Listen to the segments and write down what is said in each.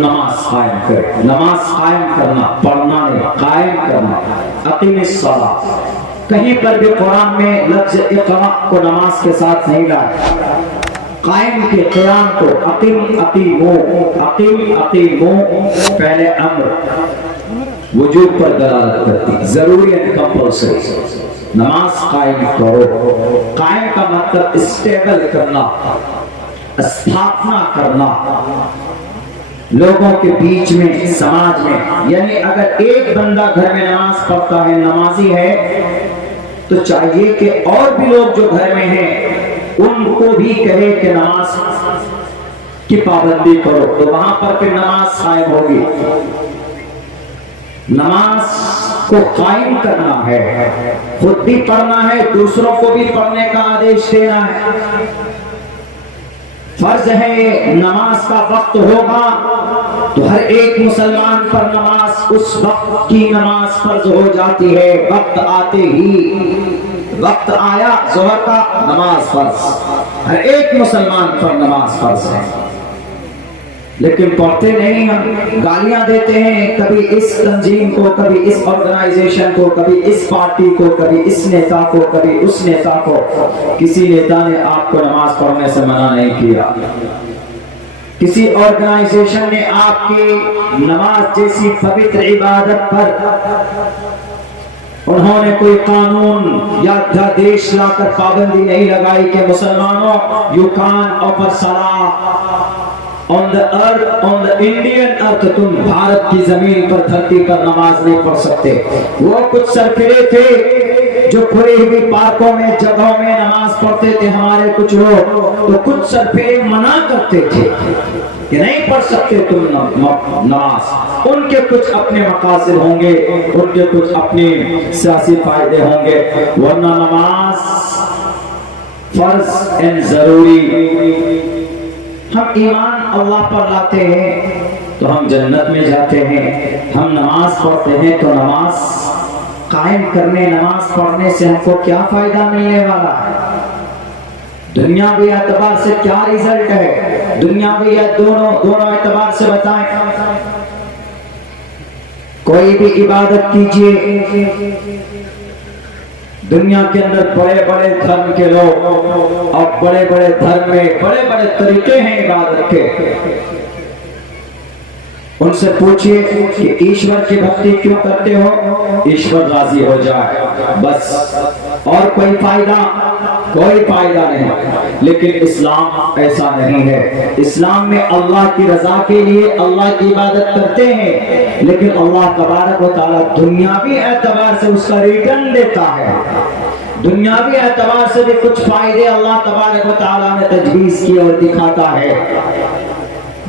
नमाज कायम करे। नमाज कायम करना, पढ़ना नहीं, कायम करना। अकीमिस सलाह, कहीं पर भी कुरान में लफ्ज इक़रा को नमाज के साथ नहीं लाया। कायम के क़याम को अकीमो पहले अम्र वजूब पर दलालत करती, जरूरी एंड कंपल्सरी। नमाज कायम करो। कायम का मतलब स्टेबल करना, स्थापना करना लोगों के बीच में, समाज में। यानी अगर एक बंदा घर में नमाज पढ़ता है, नमाजी है, तो चाहिए कि और भी लोग जो घर में हैं उनको भी कहे कि नमाज की पाबंदी करो, तो वहां पर फिर नमाज कायम होगी। नमाज को कायम करना है, खुद भी पढ़ना है, दूसरों को भी पढ़ने का आदेश देना है। फर्ज है, नमाज का वक्त होगा तो हर एक मुसलमान पर नमाज, उस वक्त की नमाज फर्ज हो जाती है। वक्त आते ही, वक्त आया ज़ोहर का, नमाज फर्ज, हर एक मुसलमान पर नमाज फर्ज है। लेकिन पढ़ते नहीं, हम गालियां देते हैं, कभी इस तंजीम को, कभी इस ऑर्गेनाइजेशन को, कभी इस पार्टी को, कभी इस नेता को, कभी उस नेता को। किसी नेता ने आपको नमाज पढ़ने से मना नहीं किया, किसी ऑर्गेनाइजेशन ने आपकी नमाज जैसी पवित्र इबादत पर उन्होंने कोई कानून या अध्यादेश लाकर पाबंदी नहीं लगाई कि मुसलमानों, यू कान ऑफर सलाह on the earth, on the Indian earth, तुम भारत की जमीन पर, धरती पर नमाज नहीं पढ़ सकते। वो कुछ सरफिरे थे जो खुली हुई पार्कों में, जगहों में नमाज पढ़ते थे। हमारे कुछ लोग तो कुछ सरफिरे मना करते थे कि नहीं पढ़ सकते तुम नमाज। उनके कुछ अपने मकासद होंगे, उनके कुछ अपने सियासी फायदे होंगे, वरना नमाज फर्ज एंड जरूरी। हम ईमान अल्लाह पर लाते हैं तो हम जन्नत में जाते हैं। हम नमाज पढ़ते हैं तो नमाज कायम करने, नमाज पढ़ने से हमको क्या फायदा मिलने वाला है? दुनियावी एतबार से क्या रिजल्ट है? दुनियावी या दोनों एतबार से बताएं। कोई भी इबादत कीजिए, दुनिया के अंदर बड़े बड़े धर्म के लोग और बड़े बड़े धर्म में बड़े बड़े तरीके हैं इबादत के। उनसे पूछिए कि ईश्वर की भक्ति क्यों करते हो? ईश्वर राजी हो जाए, बस। और कोई फायदा नहीं। लेकिन इस्लाम ऐसा नहीं है। इस्लाम में अल्लाह की रजा के लिए अल्लाह की इबादत करते हैं, लेकिन अल्लाह तबारक व तआला दुनियावी एतबार से उसका रिटर्न देता है। दुनियावी एतबार से भी कुछ फायदे अल्लाह तबारक व तआला ने तजवीज़ किए और दिखाता है।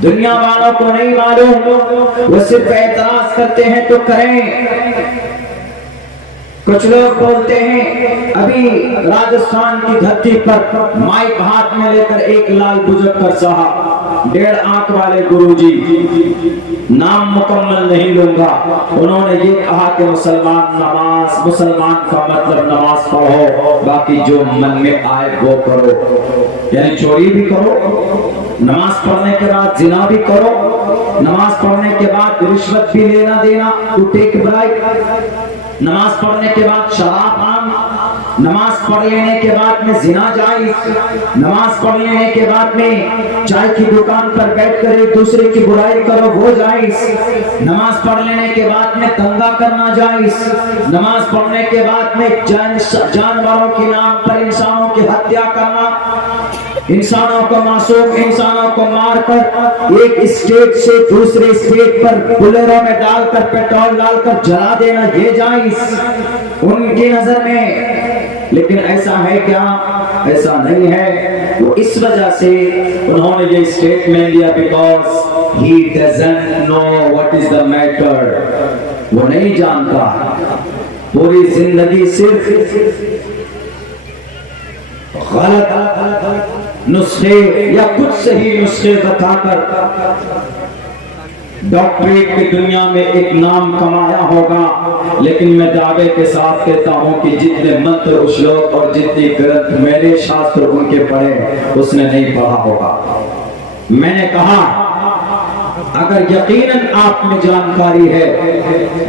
दुनिया वालों को नहीं मालूम, वो सिर्फ एतराज करते हैं तो करें। कुछ लोग बोलते हैं, अभी राजस्थान की धरती पर माइक हाथ में लेकर एक लाल बुजुर्ग साहब, 1.5 आंख वाले गुरुजी, नाम मुकम्मल नहीं लूंगा, उन्होंने ये कहा कि मुसलमान का मतलब नमाज पढ़ो, बाकी जो मन में आए वो करो। यानी चोरी भी करो, नमाज पढ़ने के बाद जिना भी करो, नमाज पढ़ने के बाद रिश्वत भी लेना देना, टू टेक ब्राइब, नमाज पढ़ने के बाद शराब आम, नमाज पढ़ लेने के बाद में जिना जायज, नमाज पढ़ लेने के बाद में चाय की दुकान पर बैठकर एक दूसरे की बुराई करो वो जायज, नमाज पढ़ लेने के बाद में दंगा करना जायज, नमाज पढ़ने के बाद में जानवरों के नाम पर इंसानों की हत्या करना, इंसानों को मासूम इंसानों को मारकर एक स्टेट से दूसरे स्टेट पर बुलेरो में डालकर पेट्रोल डालकर जला देना, ये जायज उनकी नजर में। लेकिन ऐसा है क्या? ऐसा नहीं है। वो इस वजह से उन्होंने ये स्टेटमेंट दिया, because he doesn't know what is the matter. वो नहीं जानता, पूरी जिंदगी सिर्फ गलत नुस्खे या कुछ सही नुस्खे बताकर डॉक्टरेट की दुनिया में एक नाम कमाया होगा। लेकिन मैं दावे के साथ कहता हूं कि जितने मंत्र श्लोक और जितने ग्रंथ मेरे शास्त्र उनके पढ़े उसने नहीं पढ़ा होगा। मैंने कहा अगर यकीनन आप में जानकारी है,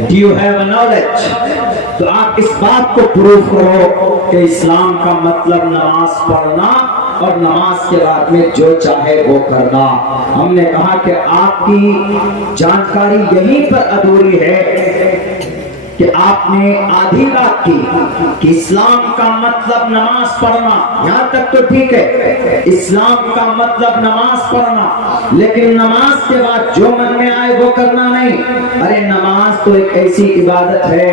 डू यू हैव नॉलेज, तो आप इस बात को प्रूव करो कि इस्लाम का मतलब नमाज पढ़ना और नमाज के बाद में जो चाहे वो करना। हमने कहा कि आपकी जानकारी यहीं पर अधूरी है कि आपने आधी बात की कि इस्लाम का मतलब नमाज पढ़ना, यहां तक तो ठीक है, इस्लाम का मतलब नमाज पढ़ना, लेकिन नमाज के बाद जो मन में आए वो करना नहीं। अरे नमाज तो एक ऐसी इबादत है,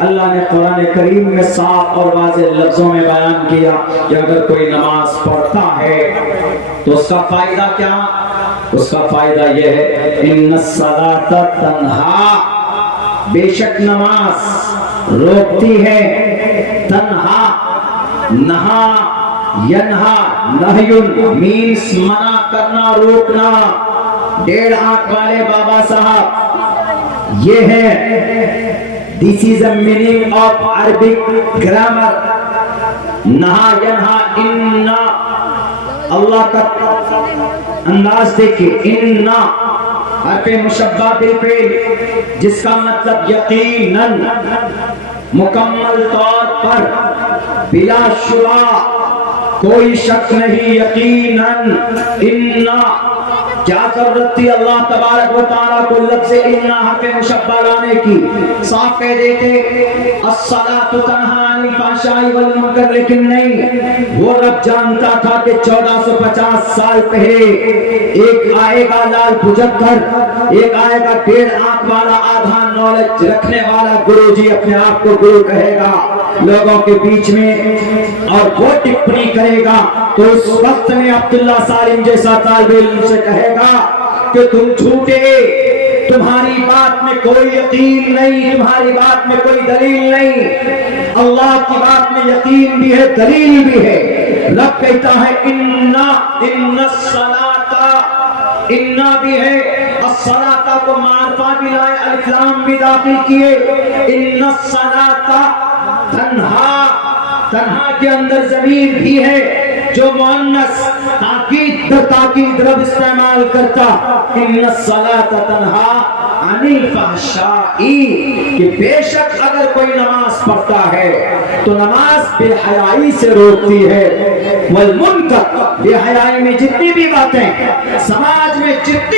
अल्लाह ने कुरान करीम में साफ और वाज़ेह लफ्जों में बयान किया कि अगर कोई नमाज पढ़ता है तो उसका फायदा क्या? उसका फायदा यह है, इन्नस्सलाता तन्हा, बेशक नमाज रोकती है, तन्हा, नहा, यन्हा, नहयुन मीन्स मना करना, रोकना। 1.5 आंख वाले बाबा साहब, ये है, this is a meaning of Arabic grammar. नहा, यन्हा, इन्ना, अल्लाह का अंदाज देखिए, इन्ना हरफ़े मुशब्बा बिल, जिसका मतलब यकीनन, मुकम्मल तौर पर, बिलाशुबा, कोई शक नहीं, यकीनन, इन्ना। क्या जरूरत थी अल्लाह तबारक व तआला को लफ्ज़ इन्ना हरफ़े मुशब्बा लाने की? साफ कह देते अस्सलातु तन्हा अनिल फ़हशाई वल मुनकर, लेकिन नहीं, वो रब जानता था कि 1450 साल पहले एक आएगा लाल भुजक्कर, एक आएगा 1.5 आंख वाला, आधा नॉलेज रखने वाला गुरुजी, अपने आप को गुरु कहेगा लोगों के बीच में, और वो टिप्पणी करेगा तो उस वक्त में अब्दुल्ला सालिम जैसा तालिब इल्म से कहेगा कि तुम झूठे, तुम्हारी बात में कोई यकीन नहीं, तुम्हारी बात में कोई दलील नहीं। अल्लाह की बात में यकीन भी है, दलील भी है। रब कहता है इन्ना, इन्नस्सलाता, इन्ना भी है, अस्सलाता को मारफा भी लाए, अलिफ लाम भी दाखिल किए, इन्नस्सलाता तन्हा, तन्हा के अंदर ज़मीर भी है जो मुअन्नस ताकीद ताकीद रब इस्तेमाल करता, इन्नस्सलाता तन्हा अनिल फ़हशाई, कि बेशक अगर कोई नमाज पढ़ता है तो नमाज बेहयाई से रोकती है, वल मुनकर, बेहयाई में जितनी भी बातें समाज में जितनी